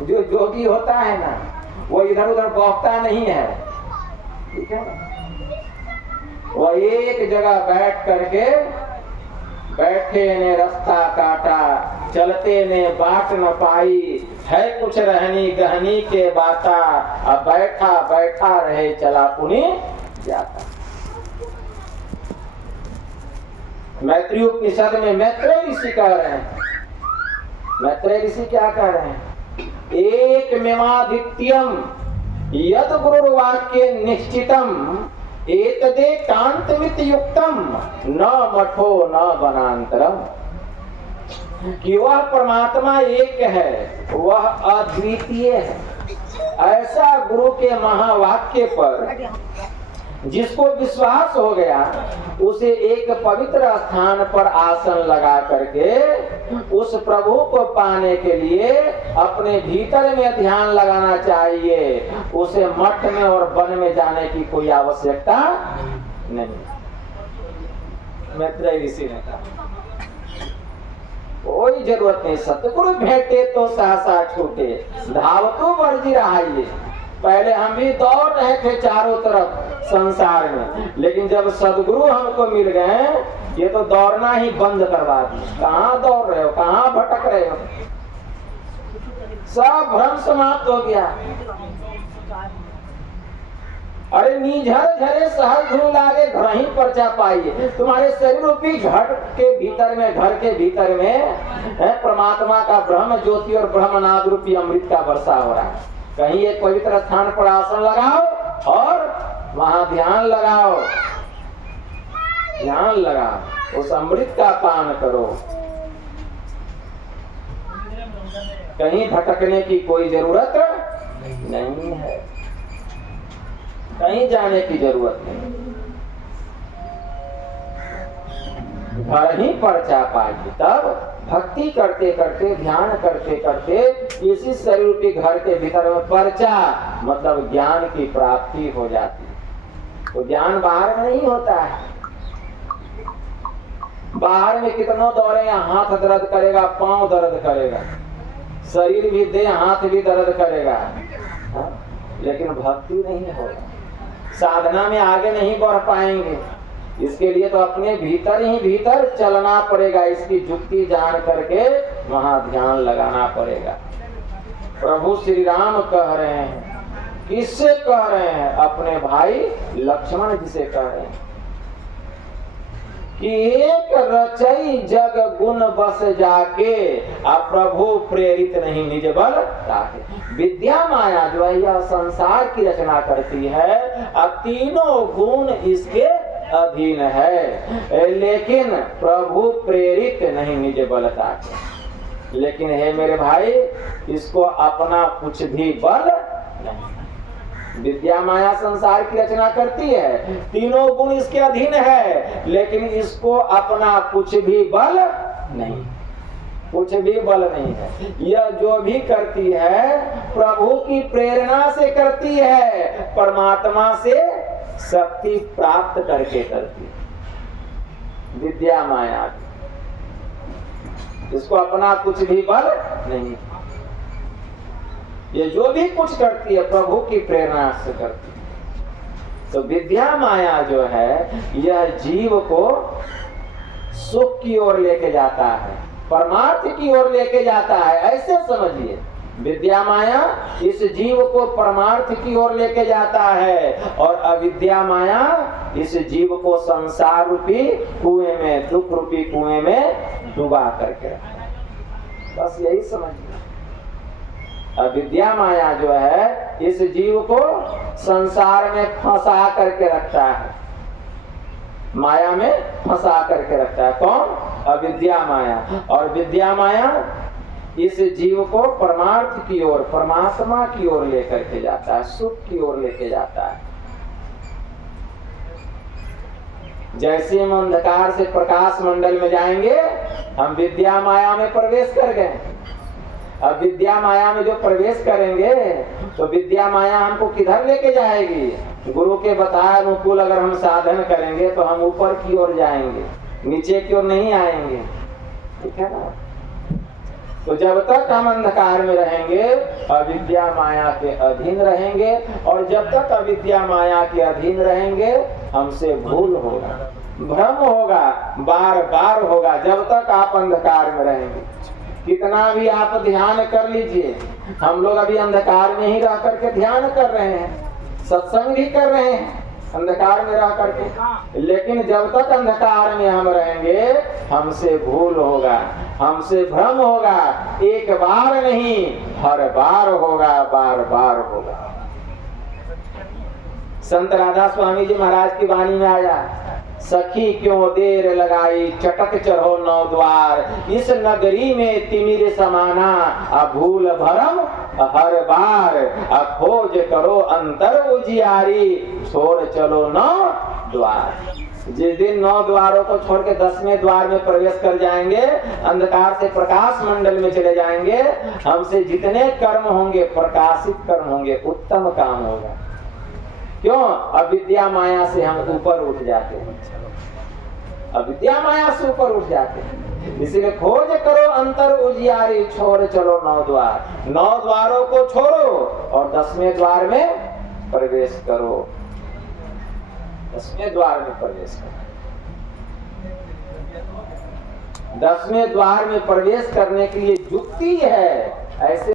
जो जोगी होता है ना, वो इधर उधर बौखता नहीं है, ठीक है ना। वो एक जगह बैठ करके, बैठे ने रास्ता काटा, चलते ने बाट न पाई, है कुछ रहनी गहनी के बाता, अब बैठा बैठा रहे चला पुनि जाता। मैत्रेय उपनिषद में मैत्रेय ऋषि कह रहे हैं, मैत्रेय ऋषि क्या कह रहे हैं, एक मेवादित्यम यद गुरुर्वाक्य निश्चितम एतदे कांतमित युक्तम न मठो न वनांतरम। कि वह परमात्मा एक है, वह अद्वितीय है। ऐसा गुरु के महावाक्य पर जिसको विश्वास हो गया, उसे एक पवित्र स्थान पर आसन लगा करके उस प्रभु को पाने के लिए अपने भीतर में ध्यान लगाना चाहिए। उसे मठ में और वन में जाने की कोई आवश्यकता नहीं। मैत्रेय ऋषि ने कहा कोई जरूरत नहीं, सतगुरु भेटे तो सहसा छूटे, धावतो वर्जी रहाइए। पहले हम भी दौड़ रहे थे चारों तरफ संसार में, लेकिन जब सदगुरु हमको मिल गए, ये तो दौड़ना ही बंद करवा दिए। कहाँ दौड़ रहे हो, कहाँ भटक रहे हो, सब भ्रम समाप्त हो गया। अरे नीझर झरे सहज धूल लागे घर ही परचा पाइए। तुम्हारे शरीर रूपी घर के भीतर में, घर के भीतर में है परमात्मा का ब्रह्म ज्योति और ब्रह्मनाद रूपी अमृत का वर्षा हो रहा है। कहीं एक पवित्र स्थान पर आसन लगाओ और वहां ध्यान लगाओ, ध्यान लगाओ, उस अमृत का पान करो। कहीं भटकने की कोई जरूरत नहीं है, कहीं जाने की जरूरत नहीं, घर ही परचा पाएगी। तब भक्ति करते करते, ध्यान करते करते इसी शरीर के घर के भीतर में परचा मतलब ज्ञान की प्राप्ति हो जाती है। तो ज्ञान बाहर में नहीं होता है। बाहर में कितना दौड़े, हाथ दर्द करेगा, पांव दर्द करेगा, शरीर भी दे, हाथ भी दर्द करेगा, लेकिन भक्ति नहीं होगा। साधना में आगे नहीं बढ़ पाएंगे। इसके लिए तो अपने भीतर ही भीतर चलना पड़ेगा, इसकी जुक्ति जान करके वहां ध्यान लगाना पड़ेगा। प्रभु श्री राम कह रहे हैं, किससे कह रहे हैं, अपने भाई लक्ष्मण जी से कह रहे हैं कि एक रचई जग गुण बस जाके, अब प्रभु प्रेरित नहीं निज बल ताके। विद्या माया जो है यह संसार की रचना करती है, अब तीनों गुण इसके अधीन है, लेकिन प्रभु प्रेरित नहीं निज बल ताके। लेकिन हे मेरे भाई, इसको अपना कुछ भी बल नहीं। विद्या माया संसार की रचना करती है, तीनों गुण इसके अधीन है, लेकिन इसको अपना कुछ भी बल नहीं, कुछ भी बल नहीं है। यह जो भी करती है प्रभु की प्रेरणा से करती है, परमात्मा से शक्ति प्राप्त करके करती है। विद्या माया इसको अपना कुछ भी बल नहीं, ये जो भी कुछ करती है प्रभु की प्रेरणा से करती है। तो विद्या माया जो है यह जीव को सुख की ओर लेके जाता है, परमार्थ की ओर लेके जाता है, ऐसे समझिए। विद्या माया इस जीव को परमार्थ की ओर लेके जाता है, और अविद्या माया इस जीव को संसार रूपी कुएं में, दुख रूपी कुएं में डुबा करके, बस यही समझिए। अविद्या माया जो है इस जीव को संसार में फंसा करके रखता है, माया में फंसा करके रखता है। कौन? अविद्या माया। और विद्या माया इस जीव को परमार्थ की ओर, परमात्मा की ओर लेकर के जाता है, सुख की ओर लेके जाता है। जैसे हम अंधकार से प्रकाश मंडल में जाएंगे, हम विद्या माया में प्रवेश कर गए। अब विद्या माया में जो प्रवेश करेंगे तो विद्या माया हमको किधर लेके जाएगी? गुरु के बताए अनुकूल अगर हम साधन करेंगे तो हम ऊपर की ओर जाएंगे, नीचे की ओर नहीं आएंगे, ठीक है ना। तो जब तक हम अंधकार में रहेंगे अविद्या माया के अधीन रहेंगे, और जब तक अविद्या माया के अधीन रहेंगे हमसे भूल होगा, भ्रम होगा, बार बार होगा जब तक आप अंधकार में रहेंगे। कितना भी आप ध्यान कर लीजिए, हम लोग अभी अंधकार में ही रह करके ध्यान कर रहे हैं, सत्संग भी कर रहे हैं अंधकार में रह करके, लेकिन जब तक अंधकार में हम रहेंगे हमसे भूल होगा, हमसे भ्रम होगा, एक बार नहीं हर बार होगा, बार बार होगा। संत राधा स्वामी जी महाराज की वाणी में आया, सखी क्यों देर लगाई चटक चढ़ो नौ द्वार, इस नगरी में तिमिर समाना भूल भरम हर बार, खोज करो अंतर उजियारी छोड़ चलो नौ द्वार। जिस दिन 9 द्वारों को छोड़ के 10वें द्वार में प्रवेश कर जाएंगे, अंधकार से प्रकाश मंडल में चले जाएंगे, हमसे जितने कर्म होंगे प्रकाशित कर्म होंगे, उत्तम काम होगा। क्यों? अविद्या माया से हम ऊपर उठ जाते हैं, अविद्या माया से ऊपर उठ जाते हैं। इसीलिए खोज करो अंतर उजियारी छोड़ चलो 9 द्वार, 9 द्वारों को छोड़ो और 10वें द्वार में प्रवेश करो, 10वें द्वार में प्रवेश करो। 10वें द्वार में प्रवेश करने के लिए युक्ति है, ऐसे